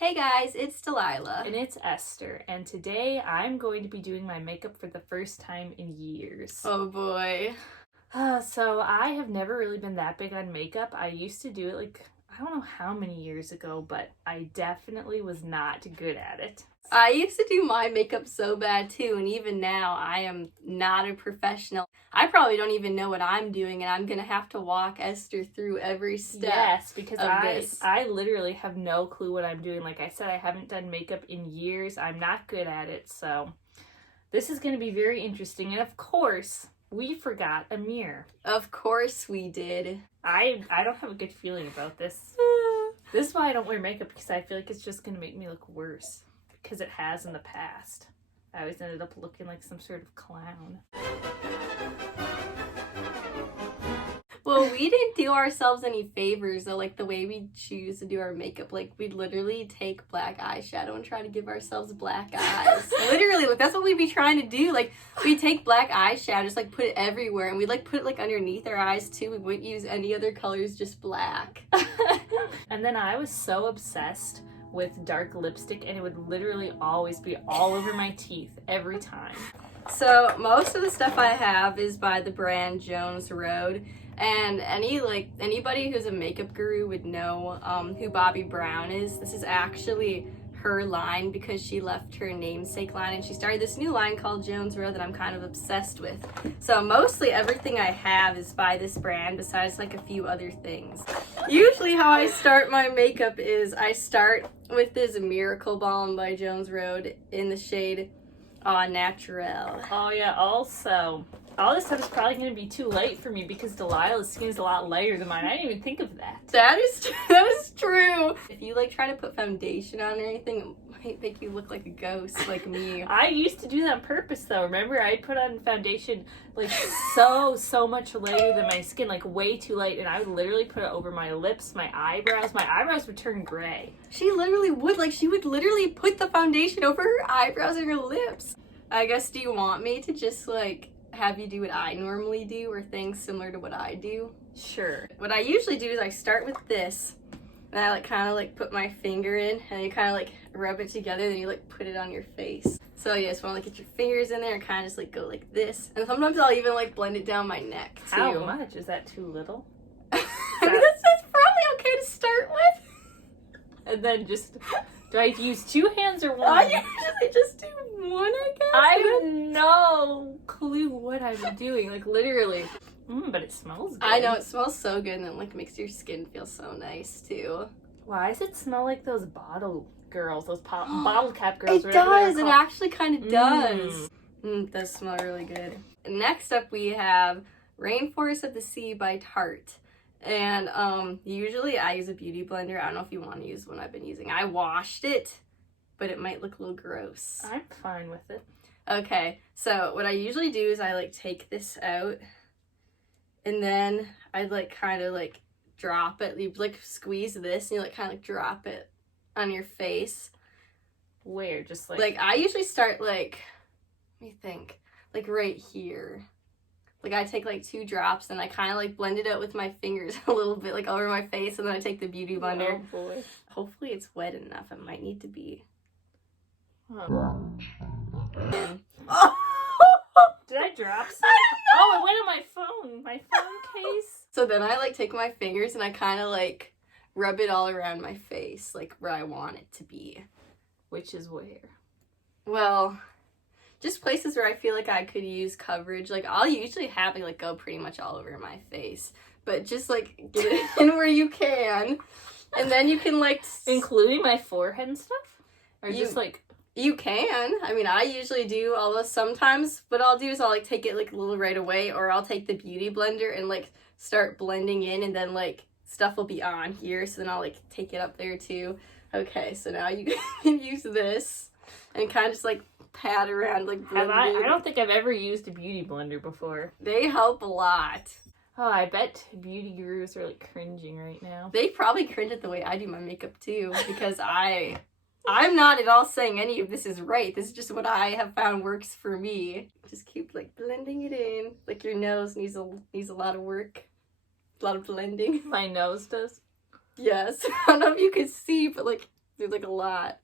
Hey guys, it's Delilah. And it's Esther, and today I'm going to be doing my makeup for the first time in years. Oh boy. So I have never really been that big on makeup. I used to do it I don't know how many years ago, but I definitely was not good at it. I used to do my makeup so bad too, and even now I am not a professional. I probably don't even know what I'm doing, and I'm gonna have to walk Esther through every step. Yes, because this. I literally have no clue what I'm doing. Like I said, I haven't done makeup in years. I'm not good at it, so this is going to be very interesting. And of course, we forgot a mirror. Of course we did. I don't have a good feeling about this. This is why I don't wear makeup, because I feel like it's just going to make me look worse. Because it has in the past. I always ended up looking like some sort of clown. Well, we didn't do ourselves any favors though, like the way we choose to do our makeup. Like, we'd literally take black eyeshadow and try to give ourselves black eyes. Literally, like, that's what we'd be trying to do. Like, we'd take black eyeshadow, just like put it everywhere, and we'd like put it like underneath our eyes too. We wouldn't use any other colors, just black. And then I was so obsessed with dark lipstick, and it would literally always be all over my teeth every time. So most of the stuff I have is by the brand Jones Road, and anybody who's a makeup guru would know who Bobbi Brown is. This is actually her line because she left her namesake line and she started this new line called Jones Road that I'm kind of obsessed with. So mostly everything I have is by this brand, besides like a few other things. Usually how I start my makeup is I start with this Miracle Balm by Jones Road in the shade Natural. Oh yeah, also, all this stuff is probably going to be too light for me because Delilah's skin is a lot lighter than mine. I didn't even think of that. That is true. If you like try to put foundation on or anything, it might make you look like a ghost like me. I used to do that on purpose though. Remember, I'd put on foundation like so much lighter than my skin, like way too light, and I would literally put it over my lips, my eyebrows. My eyebrows would turn gray. She literally would, like, she would literally put the foundation over her eyebrows and her lips. I guess, do you want me to just like have you do what I normally do, or things similar to what I do? Sure. What I usually do is I start with this, and I like kind of like put my finger in, and you kind of like rub it together, then you like put it on your face. So you just want to like get your fingers in there and kind of just like go like this. And sometimes I'll even like blend it down my neck too. How much? Is that too little? I mean, that's probably okay to start with. And then just, do I use two hands or one? I usually just do one, I guess. I have no clue what I'm doing. Like literally. But it smells good. I know, it smells so good, and it like makes your skin feel so nice too. Why does it smell like those bottle girls, those bottle cap girls? It does. It actually kind of does. It does smell really good. Next up, we have Rainforest of the Sea by Tarte. And usually I use a beauty blender. I don't know if you want to use one I've been using. I washed it, but it might look a little gross. I'm fine with it. Okay, so what I usually do is I like take this out, and then I'd like kind of like drop it. You like squeeze this, and you like kind of like drop it on your face. Where? Just like I usually start like, let me think, like right here. Like I take like 2 drops and I kind of like blend it out with my fingers a little bit, like over my face, and then I take the beauty blender. Oh boy. Hopefully it's wet enough. It might need to be. Oh. Did I drop some? I don't know. Oh, it went on my phone case. So then I like take my fingers and I kind of like rub it all around my face, like where I want it to be. Which is where? Well, just places where I feel like I could use coverage. Like I'll usually have it like go pretty much all over my face, but just like get it in where you can, and then you can like including my forehead and stuff, or just like. You can. I mean, I usually do, although sometimes what I'll do is I'll like take it like a little right away, or I'll take the beauty blender and like start blending in, and then like stuff will be on here, so then I'll like take it up there too. Okay, so now you can use this and kind of just like pat around, like blend I don't think I've ever used a beauty blender before. They help a lot. Oh, I bet beauty gurus are like cringing right now. They probably cringe at the way I do my makeup too, because I'm not at all saying any of this is right. This is just what I have found works for me. Just keep like blending it in. Like your nose needs a lot of work. A lot of blending. My nose does. Yes. I don't know if you can see, but like There's like a lot.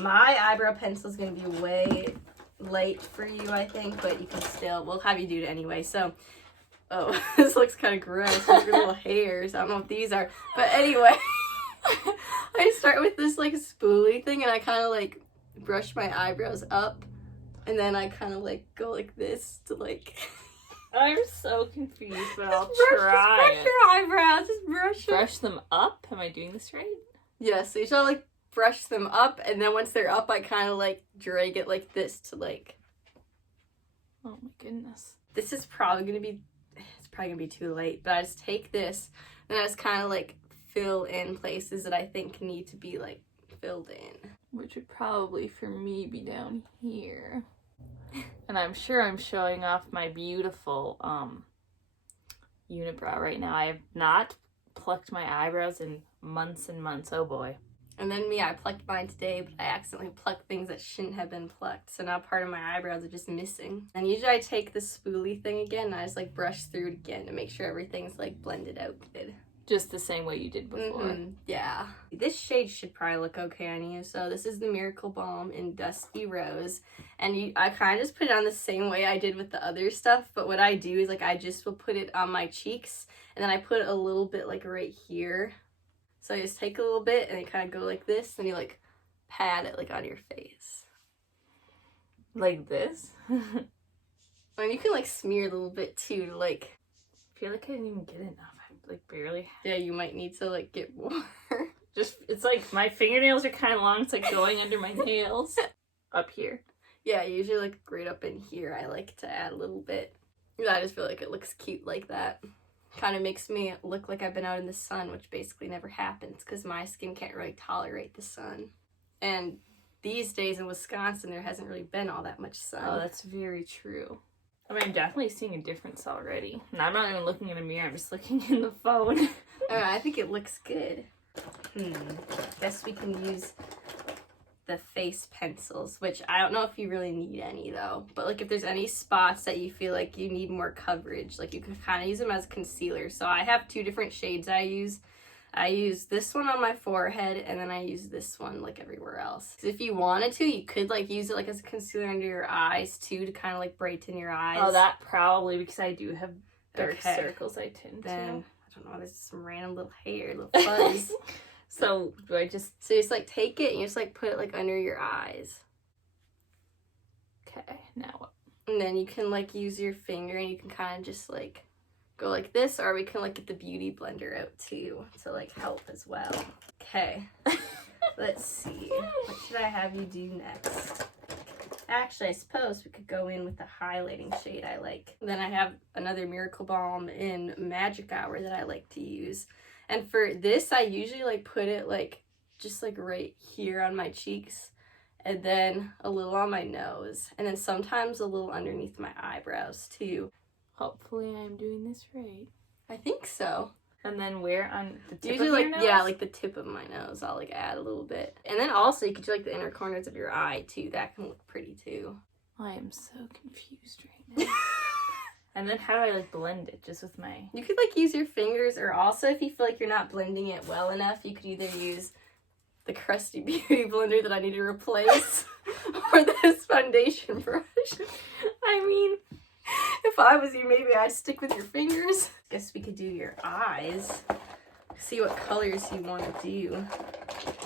My eyebrow pencil is gonna be way light for you, I think, but you can still, we'll have you do it anyway. So, oh, this looks kind of gross. These are little hairs. I don't know what these are. But anyway, I start with this like spoolie thing and I kind of like brush my eyebrows up and then I kind of like go like this to like... I'm so confused, but I'll try. Just brush your eyebrows. Just brush them. Brush them up? Am I doing this right? Yeah, so you should like brush them up, and then once they're up, I kind of like drag it like this to like... Oh my goodness. This is probably gonna be... It's probably gonna be too late, but I just take this, and I just kind of like fill in places that I think need to be like filled in. Which would probably, for me, be down here. And I'm sure I'm showing off my beautiful unibrow right now. I have not plucked my eyebrows in months and months. Oh boy. And then me, I plucked mine today, but I accidentally plucked things that shouldn't have been plucked. So now part of my eyebrows are just missing. And usually I take this spoolie thing again and I just like brush through it again to make sure everything's like blended out good. Just the same way you did before. Mm-hmm. Yeah. This shade should probably look okay on you. So this is the Miracle Balm in Dusty Rose. And I kind of just put it on the same way I did with the other stuff. But what I do is like I just will put it on my cheeks. And then I put a little bit like right here. So you just take a little bit and you kind of go like this. And you like pat it like on your face. Like this? And you can like smear a little bit too to like... I feel like I didn't even get enough. Like barely. Yeah, you might need to like get more. Just, it's like my fingernails are kind of long. It's like going under my nails. Up here. Yeah, usually like right up in here I like to add a little bit. I just feel like it looks cute like that. Kind of makes me look like I've been out in the sun, which basically never happens because my skin can't really tolerate the sun. And these days in Wisconsin there hasn't really been all that much sun. Oh, that's very true. I mean, I'm definitely seeing a difference already. And I'm not even looking in a mirror, I'm just looking in the phone. I think it looks good. Guess we can use the face pencils, which I don't know if you really need any though. But like if there's any spots that you feel like you need more coverage, like you can kind of use them as concealer. So I have two different shades I use. I use this one on my forehead and then I use this one like everywhere else. So if you wanted to, you could like use it like as a concealer under your eyes too to kind of like brighten your eyes. Oh, that probably, because I do have dark circles I tend then, to. I don't know, there's some random little hair, little fuzz. So do I just... So you just like take it and you just like put it like under your eyes. Okay, now what? And then you can like use your finger and you can kind of just like go like this, or we can like get the beauty blender out too to like help as well. Okay, let's see. What should I have you do next? Actually, I suppose we could go in with the highlighting shade I like. Then I have another Miracle Balm in Magic Hour that I like to use. And for this, I usually like put it like just like right here on my cheeks, and then a little on my nose, and then sometimes a little underneath my eyebrows too. Hopefully I'm doing this right. I think so. And then where on the tip Usually of your like nose? yeah, like the tip of my nose. I'll like add a little bit. And then also you could do like the inner corners of your eye too. That can look pretty too. I am so confused right now. And then how do I like blend it? Just with my... You could like use your fingers, or also if you feel like you're not blending it well enough, you could either use the crusty beauty blender that I need to replace or this foundation brush. I mean, if I was you, maybe I'd stick with your fingers. Guess we could do your eyes. See what colors you want to do.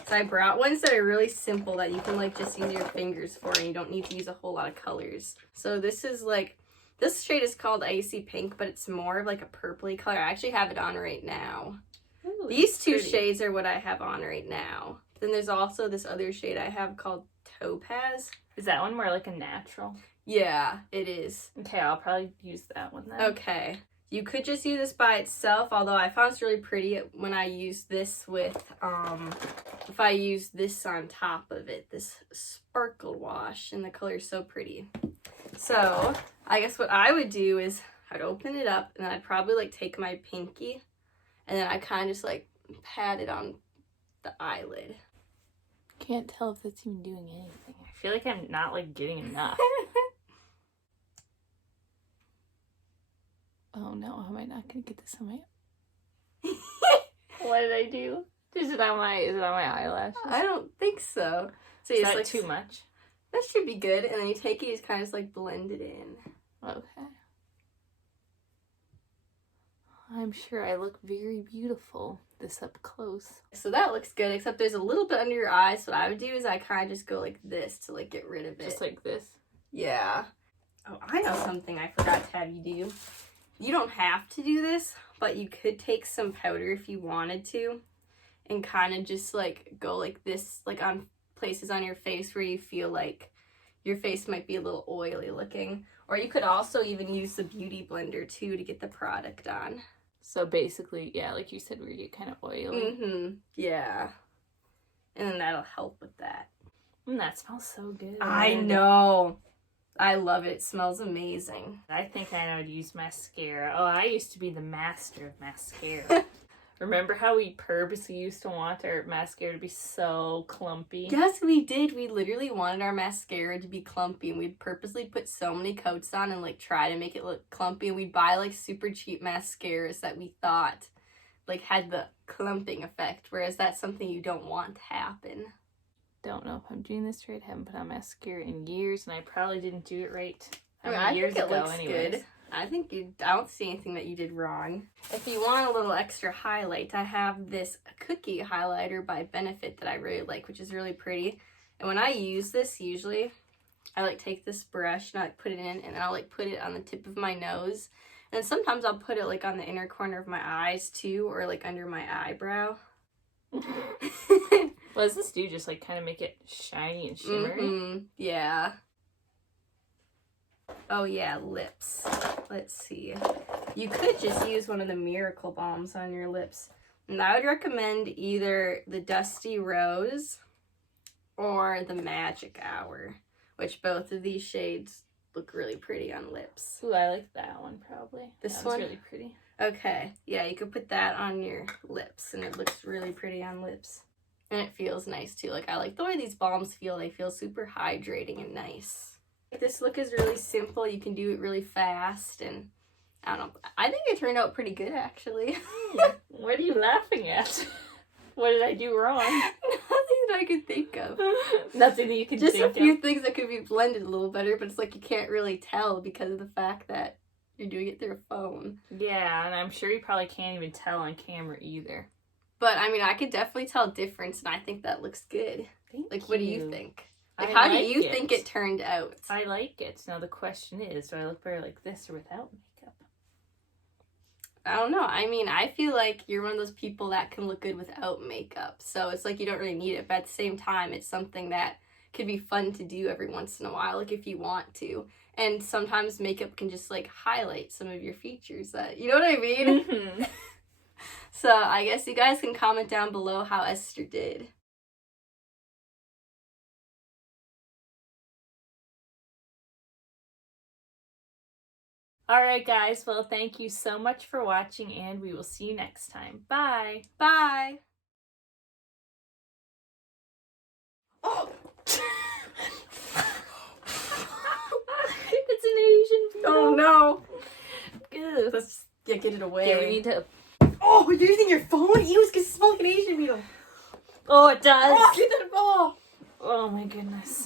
So I brought ones that are really simple that you can like just use your fingers for, and you don't need to use a whole lot of colors. So this is like, this shade is called Icy Pink, but it's more of like a purpley color. I actually have it on right now. ooh, These two pretty. shades are what I have on right now. Then there's also this other shade I have called Topaz. Is that one more like a natural? Yeah, it is. Okay, I'll probably use that one then. Okay. You could just use this by itself, although I found it's really pretty when I use this with, if I use this on top of it, this sparkle wash, and the color is so pretty. So, I guess what I would do is I'd open it up, and then I'd probably like take my pinky, and then I kind of just like pat it on the eyelid. Can't tell if that's even doing anything. I feel like I'm not like getting enough. Oh no, am I not gonna get this on my... What did I do? Is it on my eyelashes? I don't think so. So Is you that just, like, too much? That should be good. And then you take it, you just kind of just like blend it in. Okay. I'm sure I look very beautiful this up close. So that looks good, except there's a little bit under your eyes. So what I would do is I kind of just go like this to like get rid of it. Just like this? Yeah. Oh, I know something I forgot to have you do. You don't have to do this, but you could take some powder if you wanted to and kind of just like go like this, like on places on your face where you feel like your face might be a little oily looking. Or you could also even use the beauty blender too to get the product on. So basically, yeah, like you said, we get kind of oily. Mm-hmm. Yeah. And then that'll help with that. And that smells so good. I know. I love it. It smells amazing. I think I know how to use mascara. Oh, I used to be the master of mascara. Remember how we purposely used to want our mascara to be so clumpy? Yes, we did. We literally wanted our mascara to be clumpy, and we'd purposely put so many coats on and like try to make it look clumpy. And we'd buy like super cheap mascaras that we thought like had the clumping effect, whereas that's something you don't want to happen. Don't know if I'm doing this right. I haven't put on mascara in years, and I probably didn't do it right. I years think it ago, looks anyways. good. I don't see anything that you did wrong. If you want a little extra highlight, I have this cookie highlighter by Benefit that I really like, which is really pretty. And when I use this, usually, I like take this brush and I like put it in, and then I'll like put it on the tip of my nose. And sometimes I'll put it like on the inner corner of my eyes too, or like under my eyebrow. What does this do? Just like kind of make it shiny and shimmery? Mm-hmm. Yeah. Oh yeah, lips. Let's see. You could just use one of the Miracle Balms on your lips. And I would recommend either the Dusty Rose or the Magic Hour, which both of these shades look really pretty on lips. Ooh, I like that one probably. This That one? one's really pretty. Okay, yeah, you could put that on your lips, and it looks really pretty on lips. And it feels nice too. Like, I like the way these balms feel. They feel super hydrating and nice. This look is really simple. You can do it really fast, and I don't know. I think it turned out pretty good, actually. What are you laughing at? What did I do wrong? Nothing that I could think of. Nothing that you can Just think a few of. things that could be blended a little better, but it's like you can't really tell because of the fact that you're doing it through a phone. Yeah, and I'm sure you probably can't even tell on camera either. But, I mean, I could definitely tell a difference, and I think that looks good. Thank Like, you. what do you think? Like, I how do like you it. think it turned out? I like it. Now the question is, do I look better like this or without makeup? I don't know. I mean, I feel like you're one of those people that can look good without makeup. So it's like you don't really need it. But at the same time, it's something that could be fun to do every once in a while, like if you want to. And sometimes makeup can just like highlight some of your features that, you know what I mean? Mm-hmm. So I guess you guys can comment down below how Esther did. Alright guys, well thank you so much for watching, and we will see you next time. Bye! Bye! Oh! It's an Asian beetle. Oh no! Ugh. Let's get it away. Yeah, we need to... Oh, you're using your phone? Ew, it's gonna smell like an Asian beetle. Oh, it does! Oh, get that ball! Oh my goodness.